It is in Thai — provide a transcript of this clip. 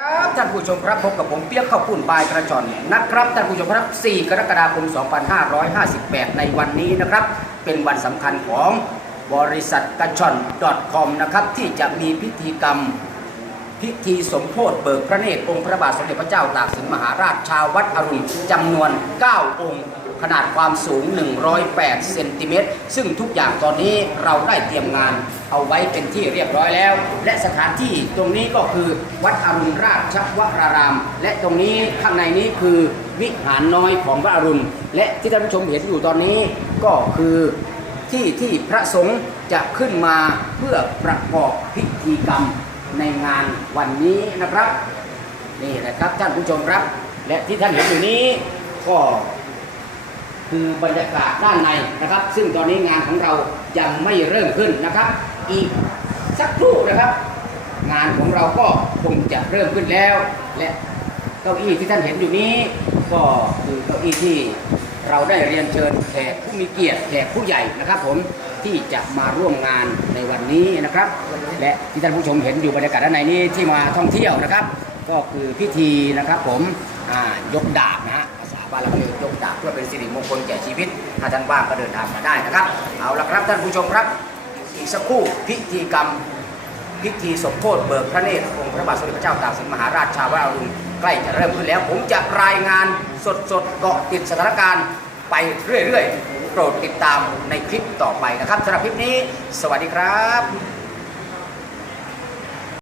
ครับท่านผู้ชมครับพบกับผมเปียกข้าวปุ้นปลายกระชอนนะครับท่านผู้ชมครับ 4 กรกฎาคม 2558 ในวันนี้นะครับ เป็นวันสำคัญของบริษัทกระชอน .com นะครับ ที่จะมีพิธีกรรมพิธีสมโพธิเบิกพระเนตรองค์พระบาทสมเด็จพระเจ้าตากสินมหาราชชาววัดอรุณจำนวน 9 องค์ ขนาดความสูง 108 เซนติเมตร ซึ่งทุกอย่างตอนนี้เราได้เตรียมงานเอาไว้เป็นที่เรียบร้อยแล้ว และสถานที่ตรงนี้ก็คือวัดอรุณราชวราราม และตรงนี้ข้างในนี้คือวิหารน้อยของพระอรุณ และที่ท่านผู้ชมเห็นอยู่ตอนนี้ก็คือที่ที่พระสงฆ์จะขึ้นมาเพื่อประกอบพิธีกรรมในงานวันนี้นะครับ นี่นะครับท่านผู้ชมครับ และที่ท่านเห็นอยู่นี้ก็ คือบรรยากาศด้านในนะครับ ซึ่งตอนนี้งานของเรายังไม่เริ่มขึ้นนะครับ อีกสักครู่นะครับ งานของเราก็คงจะเริ่มขึ้นแล้ว และเก้าอี้ที่ท่านเห็นอยู่นี้ก็คือเก้าอี้ที่เราได้เรียนเชิญแขกผู้มีเกียรติแขกผู้ใหญ่นะครับ ผมที่จะมาร่วมงานในวันนี้นะครับ และที่ท่านผู้ชมเห็นอยู่บรรยากาศด้านในนี้ที่มาท่องเที่ยวนะครับ ก็คือพิธีนะครับ ผมยกดาบนะ บาราเรียกยกดาบเพื่อเป็นสิริมงคลแก่ชีวิตถ้าท่านว่างก็เดินทางมาได้นะครับ เอาละครับท่านผู้ชมครับ อีกสักครู่พิธีกรรมพิธีสมโพธิเบิกพระเนตรองค์พระบาทสมเด็จพระเจ้าตากสินมหาราชชาวรารุณใกล้จะเริ่มขึ้นแล้ว ผมจะรายงานสดๆเกาะติดสถานการณ์ไปเรื่อยๆ โปรดติดตามในคลิปต่อไปนะครับสำหรับคลิปนี้ สวัสดีครับ